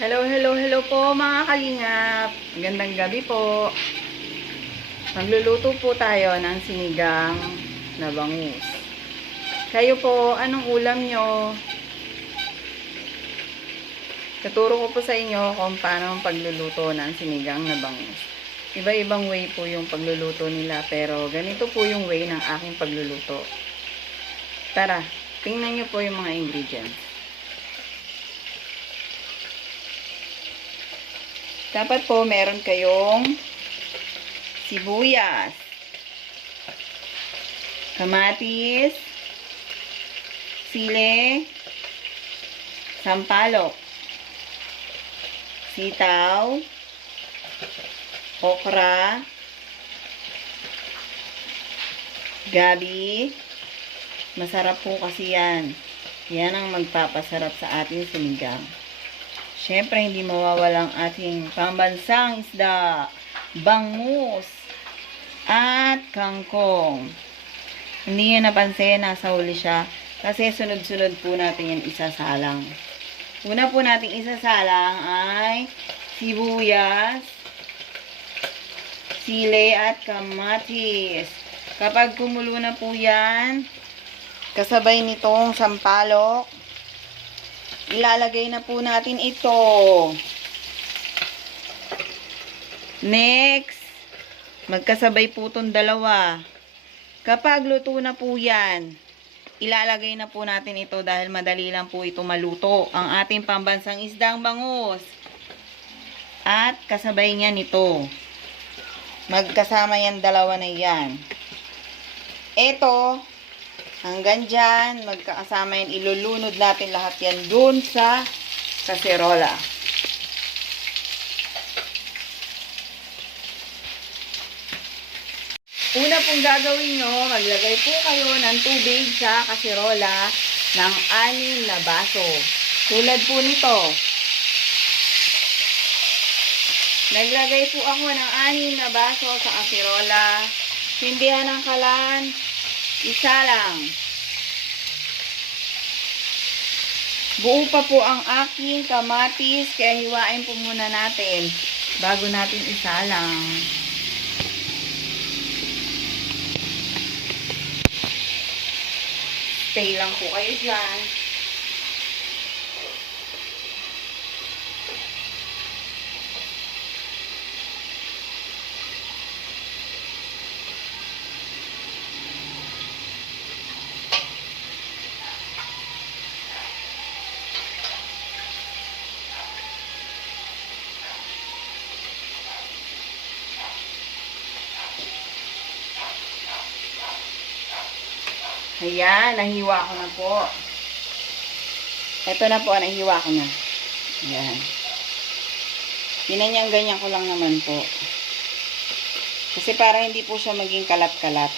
Hello, hello, hello po mga kalingap. Magandang gabi po. Magluluto po tayo ng sinigang na bangus. Kayo po, anong ulam nyo? Tuturo ko po sa inyo kung paano ang pagluluto ng sinigang na bangus. Iba-ibang way po yung pagluluto nila, pero ganito po yung way ng aking pagluluto. Tara, tingnan nyo po yung mga ingredients. Dapat po meron kayong sibuyas, kamatis, sili, sampalok, sitaw, okra, gabi. Masarap po kasi yan. Yan ang magpapasarap sa ating sinigang. Siyempre, hindi mawawalang ating pambansang isda, bangus, at kangkong. Hindi nyo napansin, nasa huli siya. Kasi sunod-sunod po natin yan isasalang. Una po natin isasalang ay sibuyas, sili, at kamatis. Kapag kumulo na po yan, kasabay nitong sampalok, ilalagay na po natin ito. Next, magkasabay po itong dalawa. Kapag luto na po yan, ilalagay na po natin ito dahil madali lang po ito maluto. Ang ating pambansang isdang bangus. At kasabay niya nito. Magkasama yan dalawa na yan. Ito, hanggang dyan, magkakasama yan, ilulunod natin lahat yan dun sa kaserola. Una pong gagawin nyo, maglagay po kayo ng tubig sa kaserola ng 6 na baso. Tulad po nito. Naglagay po ako ng 6 na baso sa kaserola. Sindihan ng kalan, isa lang. Buo pa po ang aking kamatis, kaya hiwain po muna natin bago natin isalang. Stay lang po kayo dyan. Ayan, nahiwa ko na po. Ito na po, nahiwa ko na. Ayan. Ganyan ko lang naman po. Kasi para hindi po siya maging kalat-kalat.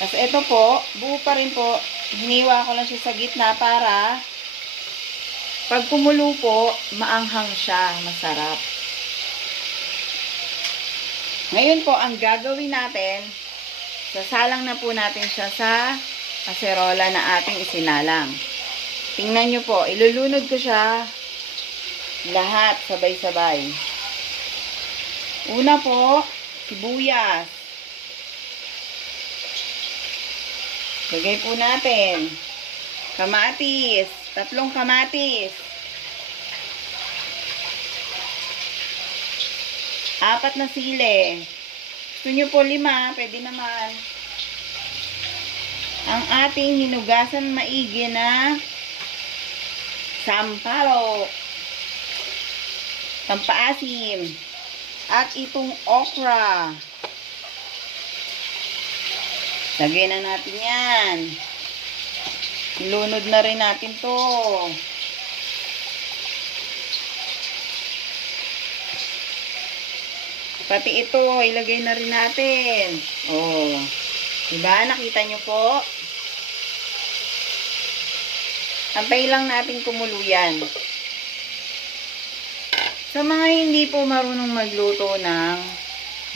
Tapos ito po, buo pa rin po. Hiniwa ko lang siya sa gitna para pag kumulo po, maanghang siya, masarap. Ngayon po, ang gagawin natin, sasalang na po natin siya sa kaserola na ating isinalang. Tingnan nyo po, ilulunod ko siya lahat sabay-sabay. Una po, sibuyas. Lagay po natin. Kamatis. 3 kamatis. 4 na sili. Gusto nyo po 5, pwede naman. Ang ating hinugasan maigi na sampalok, pampaasim, at itong okra. Lagyan na natin yan. Ilunod na rin natin to. Pati ito, ilagay na rin natin. Oh. Diba? Nakita nyo po? Antay lang natin kumulo yan. Sa mga hindi po marunong magluto ng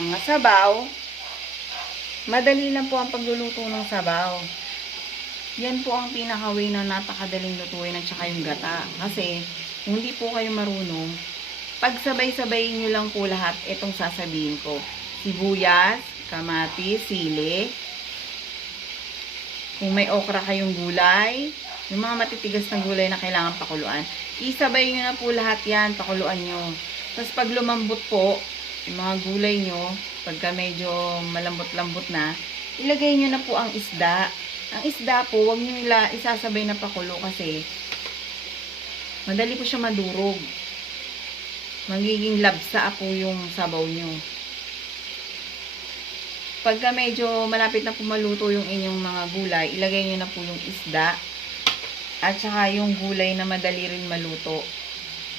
mga sabaw, madali lang po ang pagluluto ng sabaw. Yan po ang pinaka-way na napakadaling lutuin at saka yung gata. Kasi, kung hindi po kayo marunong, pagsabay-sabayin nyo lang po lahat itong sasabihin ko. Sibuyas, kamatis, sili. Kung may okra kayong gulay, yung mga matitigas na gulay na kailangan pakuluan, isabay nyo na po lahat yan, pakuluan nyo. Tapos pag lumambot po, yung mga gulay nyo, pagka medyo malambot-lambot na, ilagay nyo na po ang isda. Ang isda po, huwag nyo isasabay na pakulo kasi madali po siya madurog. Magiging labsa po yung sabaw nyo. Pagka medyo malapit na po maluto yung inyong mga gulay, ilagay nyo na po yung isda at saka yung gulay na madali rin maluto.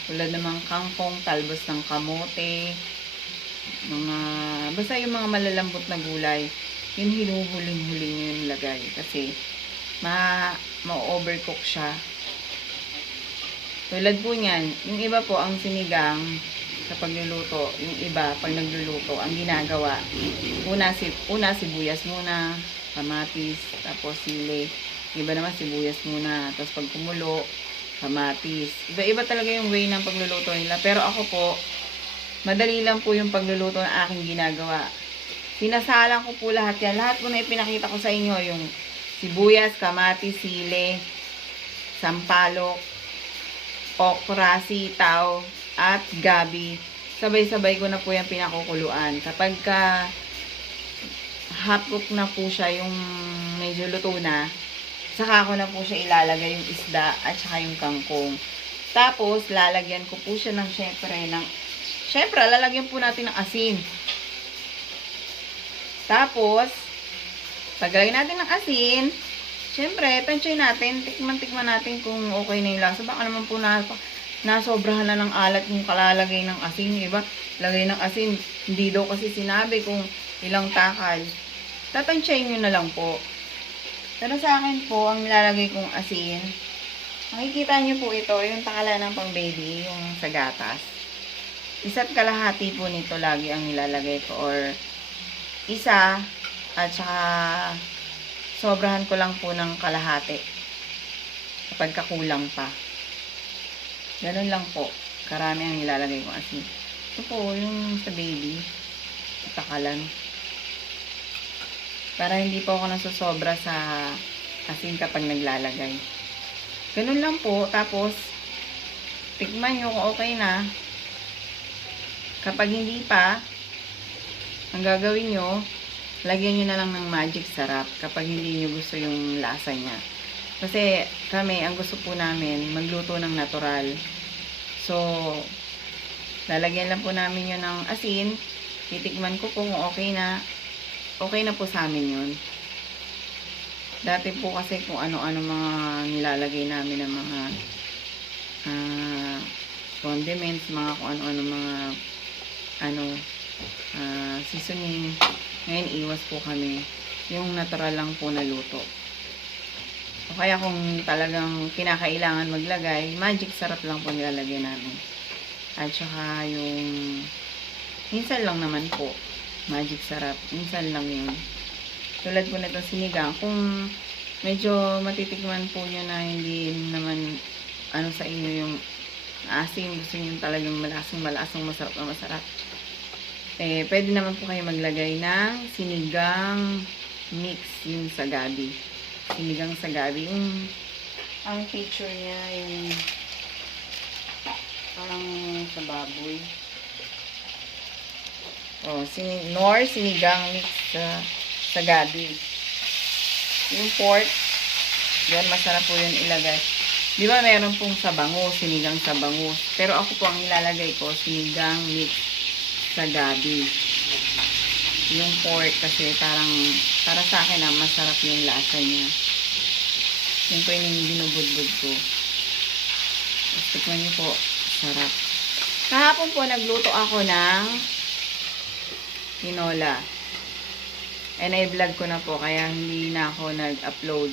Tulad namang kangkong, talbos ng kamote, basta yung mga malalambot na gulay, yun hinuhuling-huling nyo yung lagay. Kasi, ma-overcook siya. Tulad po niyan, yung iba po ang sinigang sa pagluluto. Yung iba, pag nagluluto, ang ginagawa, una sibuyas muna, kamatis, tapos sili. Yung iba naman sibuyas muna, tapos pag kumulo, kamatis. Iba-iba talaga yung way ng pagluluto nila. Pero ako po, madali lang po yung pagluluto na aking ginagawa. Sinasalang ko po lahat yan. Lahat po na ipinakita ko sa inyo, yung sibuyas, kamatis, sili, sampalok, okra, sitaw, at gabi. Sabay-sabay ko na po yung pinakukuluan. Kapag ka half cook na po siya, yung medyo luto na, saka ko na po siya ilalagay yung isda at saka yung kangkong. Tapos, lalagyan ko po siya ng syempre, lalagyan po natin ng asin. Tapos, paglagay natin ng asin, syempre, tansyahin natin, tikman natin kung okay na yung lasa. Baka naman po nasobrahan na ng alat yung kalalagay ng asin. Iba, lagay ng asin, hindi daw kasi sinabi kung ilang takal. Tatansyahin nyo na lang po. Pero sa akin po, ang nilalagay kong asin, makikita nyo po ito, yung takala ng pang baby, yung sa gatas. Isa't kalahati po nito lagi ang nilalagay ko, or isa, at saka sobrahan ko lang po ng kalahati kapag kakulang pa. Ganun lang po, karami ang nilalagay ko asin. Ito po yung sa baby, takalan, para hindi po ako nasusobra sa asin kapag naglalagay. Ganun lang po. Tapos tikman nyo kung okay na. Kapag hindi pa, ang gagawin nyo, lagyan nyo na lang ng magic sarap kapag hindi nyo gusto yung lasa niya. Kasi kami, ang gusto po namin, magluto ng natural. So, lalagyan lang po namin yun ng asin. Titikman ko po kung okay na. Okay na po sa amin yun. Dati po kasi kung ano-ano mga nilalagay namin ng mga condiments, mga kung ano-ano mga seasoning. Ngayon, iwas po kami. Yung natural lang po na luto. O kaya kung talagang kinakailangan maglagay, magic sarap lang po nilalagay namin. At saka yung minsan lang naman po, magic sarap. Minsan lang yun. Tulad po nito sinigang. Kung medyo matitikman po nyo na hindi naman sa inyo yung asin, gusto nyo talagang malasang masarap na masarap. Pwede naman po kayo maglagay ng sinigang mix, yung sa gabi. Sinigang sa gabi. Ang picture niya, yung parang sa baboy. Sinigang mix sa gabi. Yung pork, yan, masarap po yun ilagay. Di ba meron pong sabangus, sinigang sabangus. Pero ako po ang ilalagay ko, sinigang mix sa gabi. Yung pork kasi para sa akin masarap yung lasa niya. Yun po yung binubudbud ko. Tikman niyo po, sarap. Kahapon po nagluto ako ng tinola. I-vlog ko na po, kaya hindi na ako nag-upload.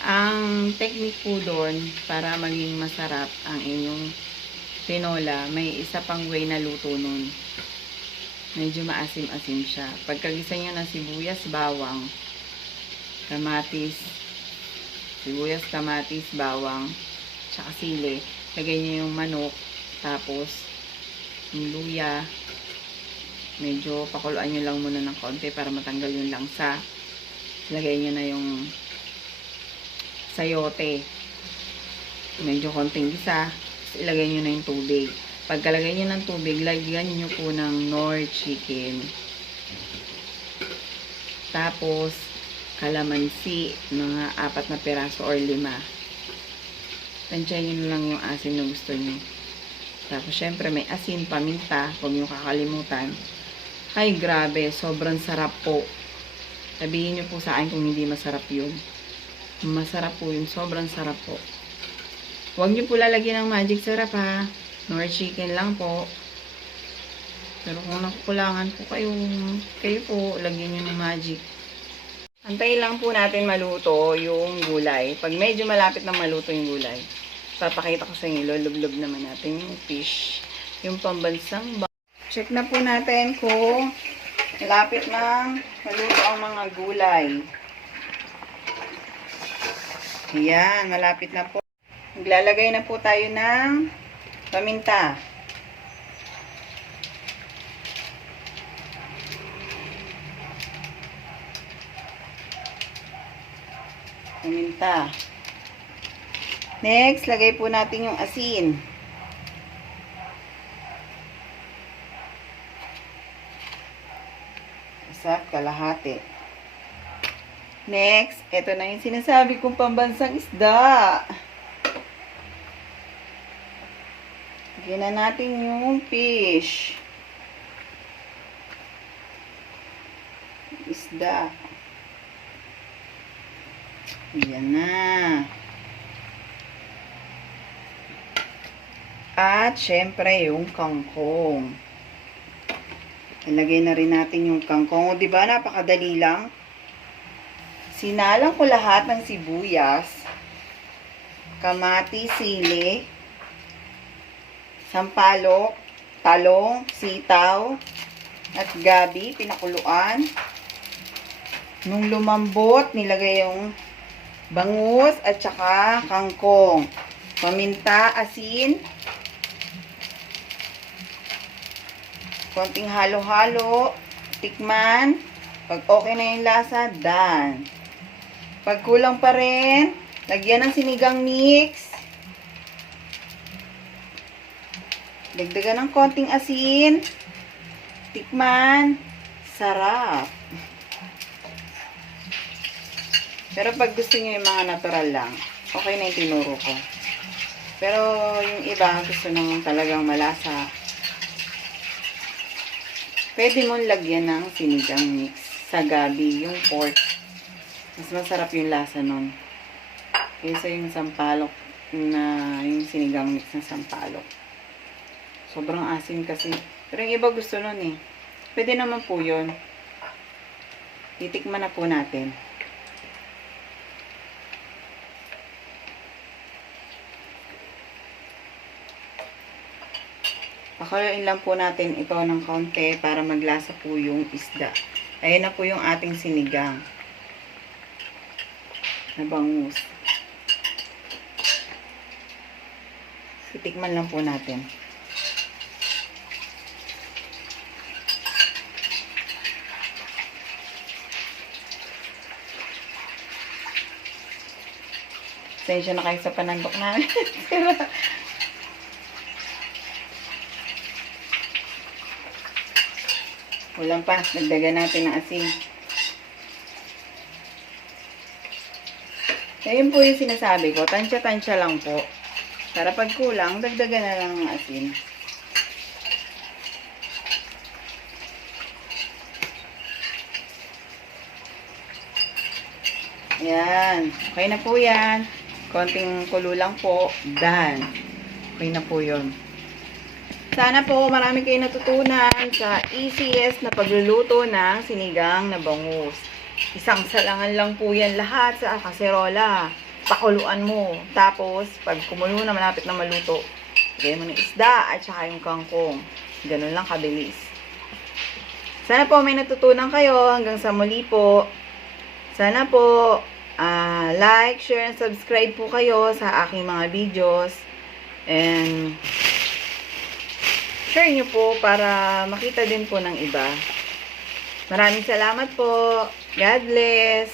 Ang technique po doon, para maging masarap ang inyong tinola, may isa pang way na luto nun. Medyo maasim-asim siya. Pagkagisa nyo ng sibuyas, bawang, kamatis, sibuyas, kamatis, bawang, tsaka sili. Lagay nyo yung manok, tapos yung luya. Medyo pakuluan nyo lang muna ng konti para matanggal yung langsa. Lagay nyo na yung sayote. Medyo konting isa. Ilagay nyo na yung tubig. Pagkalagay nyo ng tubig, lagyan nyo po ng Knorr chicken. Tapos, kalamansi, mga 4 na piraso or 5. Tansyahin nyo lang yung asin na gusto nyo. Tapos, syempre, may asin, paminta. Huwag nyo kakalimutan. Ay, grabe. Sobrang sarap po. Sabihin nyo po sa akin kung hindi masarap yun. Masarap po yun. Sobrang sarap po. Huwag nyo po lalagyan ng magic sarap ha. Knorr chicken lang po. Pero kung nakukulangan po kayo po, lagyan nyo ng magic. Antayin lang po natin maluto yung gulay. Pag medyo malapit na maluto yung gulay, papakita ko sa inyo, lulublob naman natin yung fish. Yung pambansang check na po natin kung malapit na maluto ang mga gulay. Ayan, malapit na po. Maglalagay na po tayo ng paminta. Paminta. Next, lagay po natin yung asin. Isa't kalahati. Next, ito na yung sinasabi kong pambansang isda. Lagyan na natin yung fish. Isda. Ayan na. At, syempre, yung kangkong. Ilagay na rin natin yung kangkong. O, diba? Napakadali lang. Sinalang ko lahat ng sibuyas, kamatis, sili, sampalok, talong, sitaw, at gabi, pinakuluan. Nung lumambot, nilagay yung bangus at saka kangkong. Paminta, asin. Konting halo-halo. Tikman. Pag okay na yung lasa, done. Pag kulang pa rin, lagyan ng sinigang mix. Dagdagan ng konting asin. Tikman. Sarap. Pero pag gusto niyo yung mga natural lang, okay na yung tinuro ko. Pero yung iba, gusto nang talagang malasa. Pwede mong lagyan ng sinigang mix sa gabi, yung pork. Mas masarap yung lasa nun. Kaysa yung sampalok na yung sinigang mix na sampalok. Sobrang asin kasi. Pero yung iba gusto nun eh. Pwede naman po yun. Titikman na po natin. Pakuluin lang po natin ito ng kaunti para maglasa po yung isda. Ayan na po yung ating sinigang na bangus. Titikman lang po natin. Pasensya na kayo sa panandok namin. Kulang pa. Dagdagan natin ng asin. Ayun po yung sinasabi ko. Tansya-tansya lang po. Para pag kulang, dagdagan na lang ng asin. Yan. Okay na po yan. Konting kulo lang po. Done. Okay na po yun. Sana po marami kayo natutunan sa easiest na pagluluto ng sinigang na bangus. Isang salangan lang po yan lahat sa kaserola. Pakuluan mo. Tapos, pag kumulo na malapit na maluto, lagay mo ng isda at saka yung kangkong. Ganun lang kabilis. Sana po may natutunan kayo. Hanggang sa muli po. Sana po, like, share, and subscribe po kayo sa aking mga videos. And, share nyo po para makita din po ng iba. Maraming salamat po. God bless.